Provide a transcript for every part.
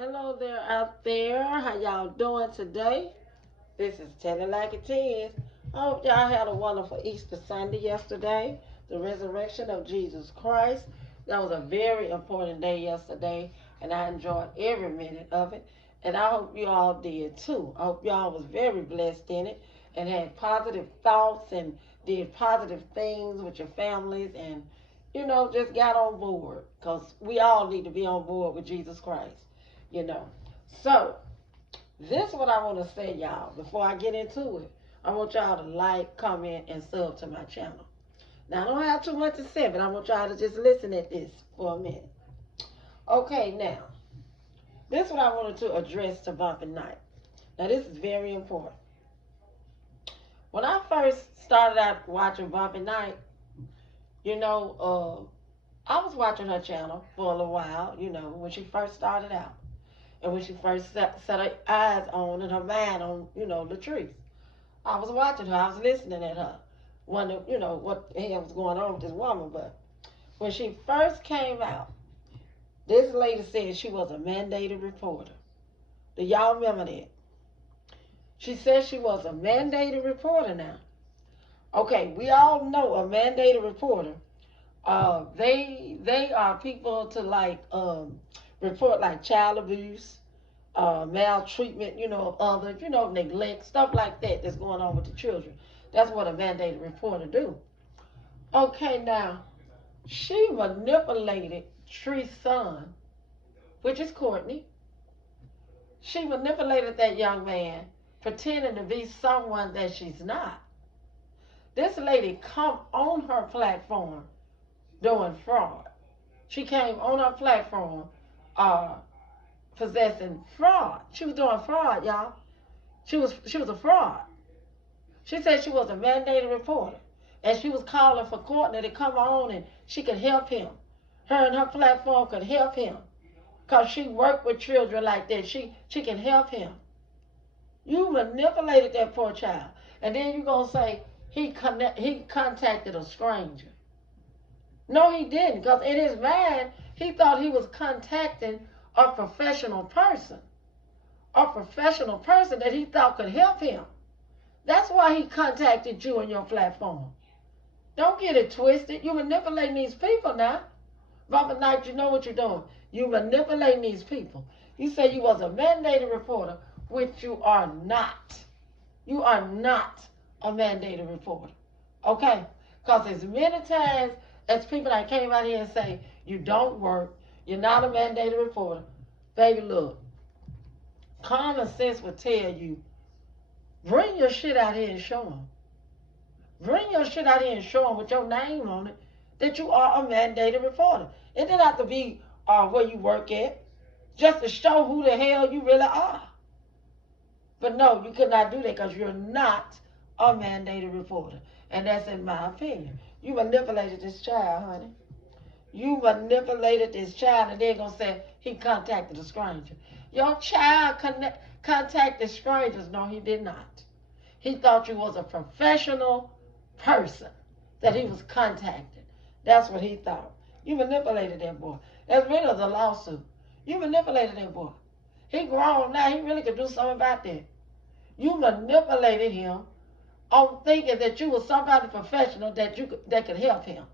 Hello there out there. How y'all doing today? This is Telling Like It Is. I hope y'all had a wonderful Easter Sunday yesterday, the resurrection of Jesus Christ. That was a very important day yesterday, and I enjoyed every minute of it. And I hope you all did too. I hope y'all was very blessed in it and had positive thoughts and did positive things with your families and, just got on board because we all need to be on board with Jesus Christ, you know. So, this is what I want to say, y'all. Before I get into it, I want y'all to like, comment, and sub to my channel. Now, I don't have too much to say, but I want y'all to just listen at this for a minute. Okay, now, this is what I wanted to address to Bumping Night. Now, this is very important. When I first started out watching Bumping Night, I was watching her channel for a little while, when she first started out. And when she first set her eyes on and her mind on, Latrice. I was watching her. I was listening at her. Wondering, what the hell was going on with this woman. But when she first came out, this lady said she was a mandated reporter. Do y'all remember that? She said she was a mandated reporter now. Okay, we all know a mandated reporter. They are people to report like child abuse, maltreatment, of others, neglect, stuff like that that's going on with the children. That's what a mandated reporter do. Okay, now, she manipulated Tree's son, which is Courtney. She manipulated that young man, pretending to be someone that she's not. This lady come on her platform doing fraud. She came on her platform uh, possessing fraud. She was doing fraud, y'all. She was a fraud. She said she was a mandated reporter. And she was calling for Courtney to come on and she could help him. Her and her platform could help him. Because she worked with children like that. She can help him. You manipulated that poor child. And then you're going to say he contacted a stranger. No, he didn't. Because in his mind, he thought he was contacting a professional person. A professional person that he thought could help him. That's why he contacted you on your platform. Don't get it twisted. You manipulating these people now. Robert Knight, you know what you're doing. You manipulating these people. You say you was a mandated reporter, which you are not. You are not a mandated reporter. Okay? Because as many times as people that came out here and say, you don't work, you're not a mandated reporter, baby, look, common sense would tell you, bring your shit out here and show them. Bring your shit out here and show them with your name on it that you are a mandated reporter. It didn't have to be where you work at, just to show who the hell you really are. But no, you could not do that because you're not a mandated reporter. And that's in my opinion. You manipulated this child, honey. You manipulated this child and they're going to say he contacted a stranger. Your child contacted strangers. No, he did not. He thought you was a professional person that he was contacting. That's what he thought. You manipulated that boy. That's really the lawsuit. You manipulated that boy. He grown now. He really could do something about that. You manipulated him on thinking that you was somebody professional that could help him.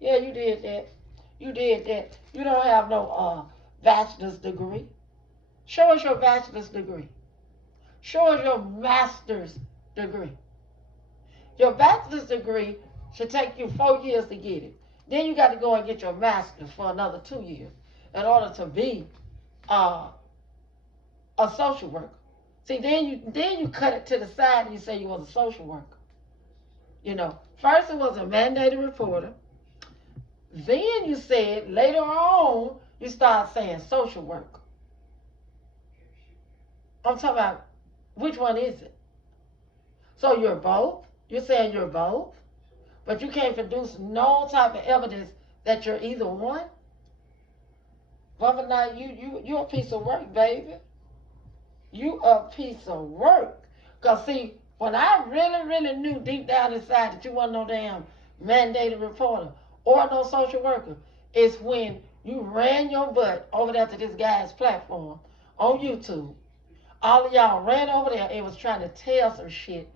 Yeah, you did that. You did that. You don't have no bachelor's degree. Show us your bachelor's degree. Show us your master's degree. Your bachelor's degree should take you 4 years to get it. Then you got to go and get your master's for another 2 years in order to be a social worker. See, then you cut it to the side and you say you was a social worker. First it was a mandated reporter. Then you said later on you start saying social worker. I'm talking about which one is it? So you're both. You're saying you're both, but you can't produce no type of evidence that you're either one. Brother, now you a piece of work, baby. You a piece of work. Because, see, when I really, really knew deep down inside that you wasn't no damn mandated reporter or no social worker, is when you ran your butt over there to this guy's platform on YouTube. All of y'all ran over there and was trying to tell some shit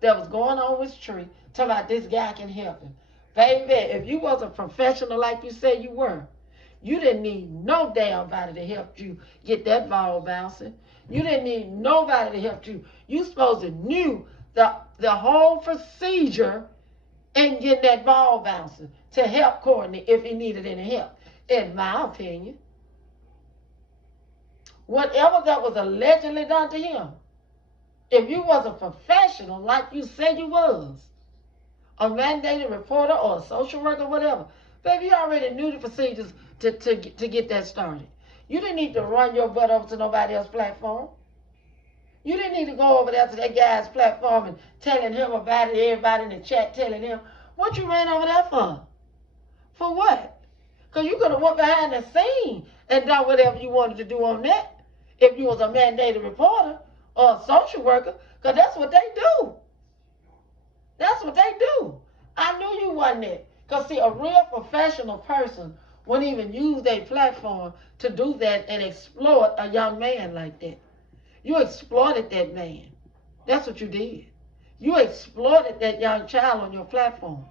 that was going on with Tree, talking about this guy can help him. Baby, if you was a professional like you said you were, you didn't need no damn body to help you get that ball bouncing. You didn't need nobody to help you. You supposed to knew the whole procedure and get that ball bouncing to help Courtney if he needed any help, in my opinion. Whatever that was allegedly done to him, if you was a professional like you said you was, a mandated reporter or a social worker, whatever, baby, you already knew the procedures to get that started. You didn't need to run your butt over to nobody else's platform. You didn't need to go over there to that guy's platform and telling him about it, everybody in the chat telling him. What you ran over there for? For what? Because you could have went behind the scene and done whatever you wanted to do on that if you was a mandated reporter or a social worker, because that's what they do. That's what they do. I knew you wasn't it. Because, see, a real professional person wouldn't even use their platform to do that and exploit a young man like that. You exploited that man. That's what you did. You exploited that young child on your platform.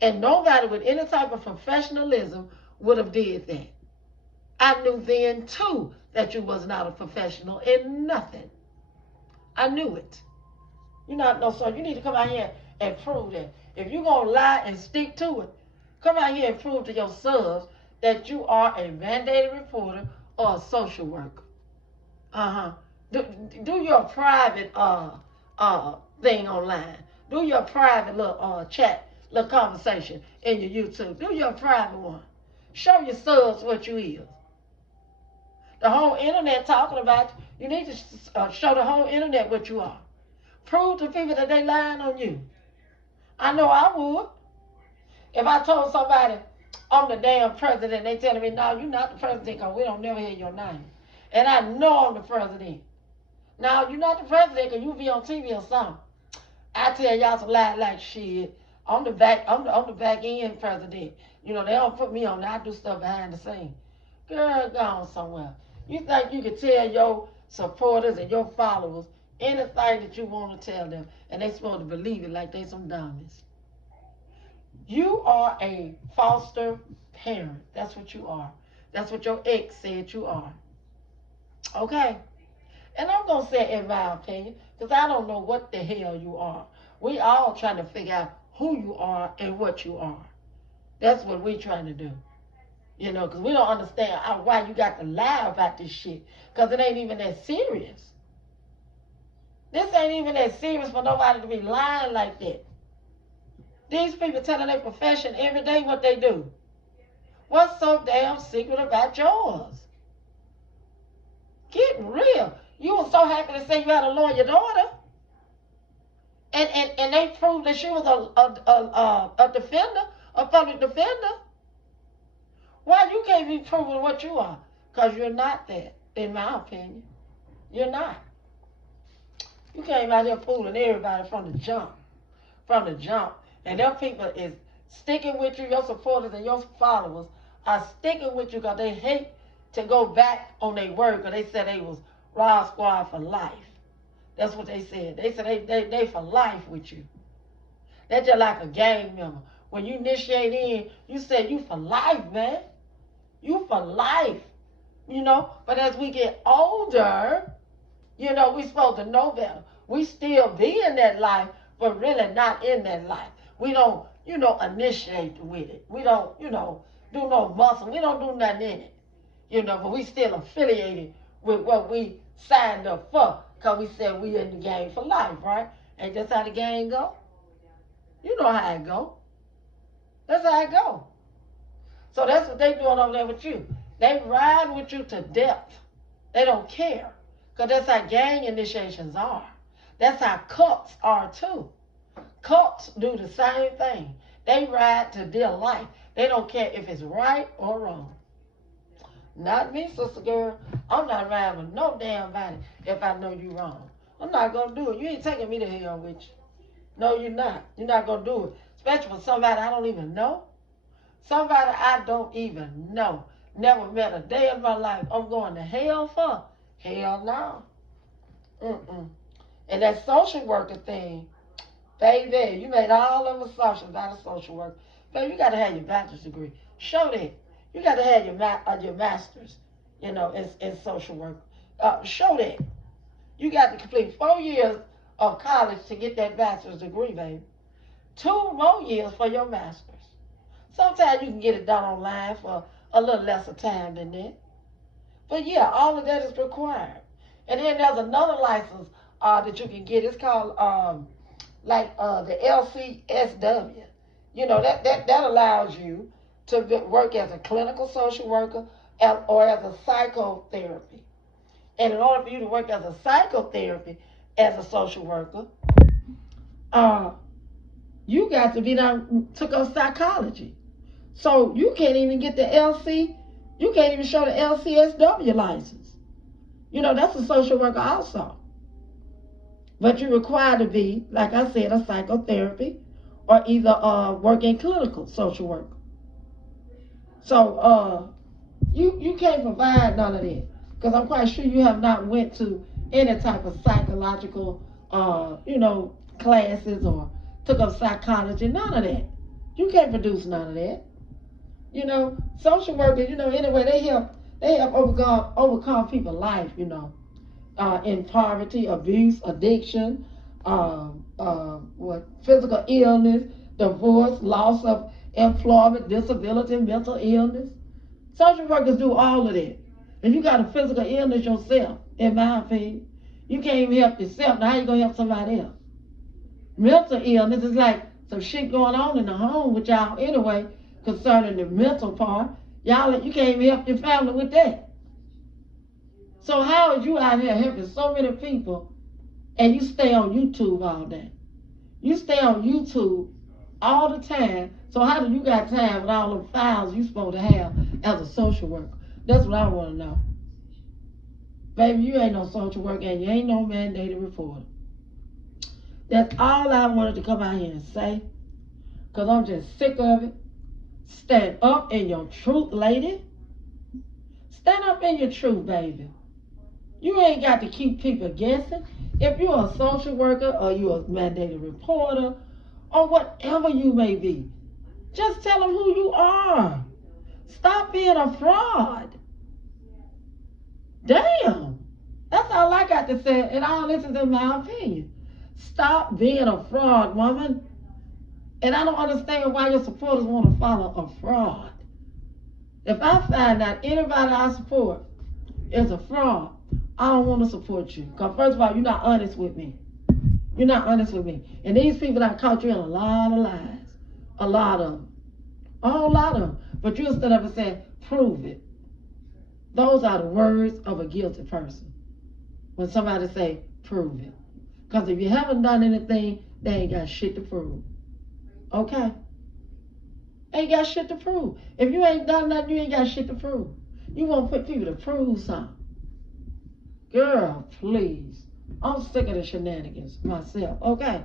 And nobody with any type of professionalism would have did that. I knew then, too, that you was not a professional in nothing. I knew it. You know, so you need to come out here and prove that. If you're going to lie and stick to it, come out here and prove to your subs that you are a mandated reporter or a social worker. Do your private thing online. Do your private little chat, little conversation in your YouTube. Do your private one. Show your subs what you is. The whole internet talking about you. You need to show the whole internet what you are. Prove to people that they lying on you. I know I would. If I told somebody I'm the damn president, they telling me, no, you're not the president because we don't never hear your name. And I know I'm the president. Now, you're not the president because you be on TV or something. I tell y'all some lie like shit. I'm the back end president. You know, they don't put me on there. I do stuff behind the scenes. Girl, go on somewhere. You think you can tell your supporters and your followers anything that you want to tell them, and they supposed to believe it like they some dummies. You are a foster parent. That's what you are. That's what your ex said you are. Okay? And I'm going to say in my opinion, because I don't know what the hell you are. We all trying to figure out who you are and what you are. That's what we trying to do. You know, because we don't understand why you got to lie about this shit. Because it ain't even that serious. This ain't even that serious for nobody to be lying like that. These people telling their profession every day what they do. What's so damn secret about yours? Get real. You were so happy to say you had a lawyer daughter. And they proved that she was a defender, a public defender. Why you can't be proving what you are? Because you're not that, in my opinion. You're not. You came out here fooling everybody from the jump. From the jump. And them people is sticking with you, your supporters and your followers are sticking with you because they hate to go back on their word because they said they was Raw Squad for life. That's what they said. They said they for life with you. They're just like a gang member. When you initiate in, you say you for life, man. You for life. You know, but as we get older, you know, we supposed to know better. We still be in that life, but really not in that life. We don't, you know, initiate with it. We don't, you know, do no muscle. We don't do nothing in it. You know, but we still affiliated with what we signed up for. Because we said we in the game for life, right? Ain't that's how the game go? You know how it go. That's how it go. So that's what they doing over there with you. They ride with you to death. They don't care. Because that's how gang initiations are. That's how cults are too. Cults do the same thing. They ride to dear life. They don't care if it's right or wrong. Not me, sister girl. I'm not riding with no damn body if I know you wrong. I'm not going to do it. You ain't taking me to hell with you. No, you're not. You're not going to do it. Especially for somebody I don't even know. Somebody I don't even know. Never met a day of my life. I'm going to hell for? Hell no. Mm-mm. And that social worker thing, baby, you made all them assumptions about a social worker. Baby, you got to have your bachelor's degree. Show that. You got to have your master's, in social work. Show that. You got to complete 4 years of college to get that bachelor's degree, baby. 2 more years for your master's. Sometimes you can get it done online for a little lesser time than that. But yeah, all of that is required. And then there's another license that you can get. It's called the LCSW. That allows you to work as a clinical social worker or as a psychotherapy. And in order for you to work as a psychotherapy as a social worker, you got to be took up psychology. So you can't even get you can't even show the LCSW license. That's a social worker also. But you're required to be, like I said, a psychotherapy or either working clinical social worker. So you can't provide none of that. Because I'm quite sure you have not went to any type of psychological, classes or took up psychology, none of that. You can't produce none of that. Social workers, anyway, they help overcome people's life, in poverty, abuse, addiction, physical illness, divorce, loss of employment, disability, mental illness. Social workers do all of that. If you got a physical illness yourself, in my opinion, you can't even help yourself. Now how you gonna help somebody else? Mental illness is like some shit going on in the home with y'all anyway, concerning the mental part. You can't even help your family with that. So how is you out here helping so many people and you stay on YouTube all day? You stay on YouTube all the time. So how do you got time with all the files you supposed to have as a social worker? That's what I want to know. Baby, you ain't no social worker and you ain't no mandated reporter. That's all I wanted to come out here and say. Because I'm just sick of it. Stand up in your truth, lady. Stand up in your truth, baby. You ain't got to keep people guessing. If you're a social worker or you're a mandated reporter or whatever you may be, just tell them who you are. Stop being a fraud. Damn. That's all I got to say, and all this is in my opinion. Stop being a fraud, woman. And I don't understand why your supporters want to follow a fraud. If I find out anybody I support is a fraud, I don't want to support you. Because first of all, you're not honest with me. You're not honest with me. And these people that caught you in a lot of lies. A lot of them. A whole lot of them. But you stood up and said, prove it. Those are the words of a guilty person. When somebody say, prove it. Because if you haven't done anything, they ain't got shit to prove. Okay? Ain't got shit to prove. If you ain't done nothing, you ain't got shit to prove. You want to put people to prove something. Girl, please. I'm sick of the shenanigans myself. Okay?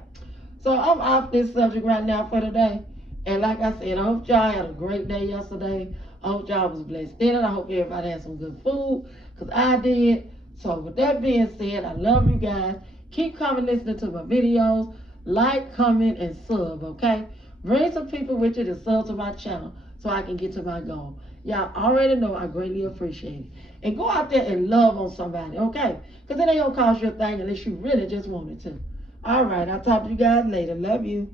So I'm off this subject right now for today. And like I said, I hope y'all had a great day yesterday. I hope y'all was blessed in it. I hope everybody had some good food, because I did. So with that being said, I love you guys. Keep coming listening to my videos. Like, comment, and sub, okay? Bring some people with you to sub to my channel so I can get to my goal. Y'all already know I greatly appreciate it. And go out there and love on somebody, okay? Because it ain't going to cost you a thing unless you really just wanted to. All right, I'll talk to you guys later. Love you.